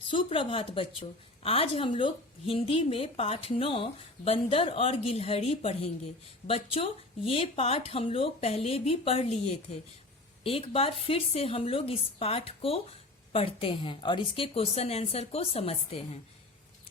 सुप्रभात बच्चों। आज हम लोग हिंदी में पाठ 9 बंदर और गिलहरी पढ़ेंगे। बच्चों, ये पाठ हम लोग पहले भी पढ़ लिए थे। एक बार फिर से हम लोग इस पाठ को पढ़ते हैं और इसके क्वेश्चन आंसर को समझते हैं।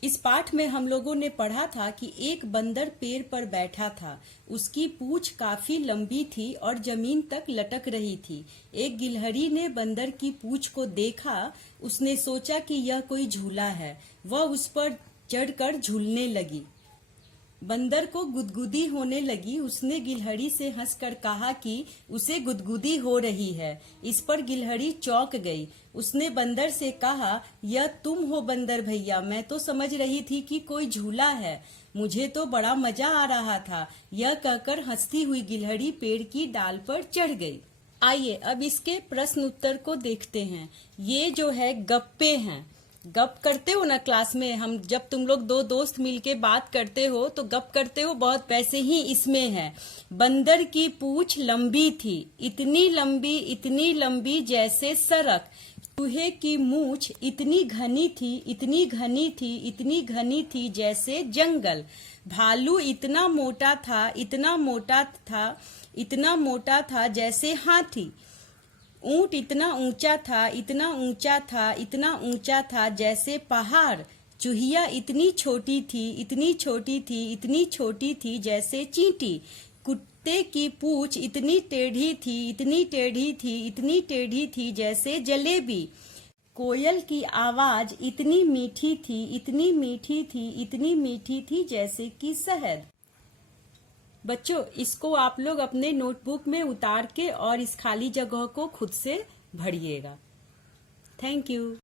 इस पाठ में हम लोगों ने पढ़ा था कि एक बंदर पेड़ पर बैठा था। उसकी पूंछ काफी लंबी थी और जमीन तक लटक रही थी। एक गिलहरी ने बंदर की पूंछ को देखा। उसने सोचा कि यह कोई झूला है। वह उस पर चढ़कर झूलने लगी। बंदर को गुदगुदी होने लगी। उसने गिलहरी से हंसकर कहा कि उसे गुदगुदी हो रही है। इस पर गिलहरी चौंक गई। उसने बंदर से कहा, यह तुम हो बंदर भैया? मैं तो समझ रही थी कि कोई झूला है। मुझे तो बड़ा मजा आ रहा था। यह कहकर हंसती हुई गिलहरी पेड़ की डाल पर चढ़ गई। आइए अब इसके प्रश्न उत्तर को देखते हैं। ये जो है गप्पे हैं। गप करते हो ना क्लास में, हम जब तुम लोग दो दोस्त मिलके बात करते हो तो गप करते हो, बहुत वैसे ही इसमें है। बंदर की पूंछ लंबी थी, इतनी लंबी जैसे सड़क। चूहे की मूंछ इतनी घनी थी, इतनी घनी थी जैसे जंगल। भालू इतना मोटा था जैसे हाथी। ऊंट इतना ऊंचा था जैसे पहाड़। चूहिया इतनी छोटी थी जैसे चींटी। कुत्ते की पूंछ इतनी टेढ़ी थी जैसे जलेबी। कोयल की आवाज इतनी मीठी थी जैसे कि शहद। बच्चों, इसको आप लोग अपने नोटबुक में उतार के और इस खाली जगह को खुद से भरिएगा। Thank you.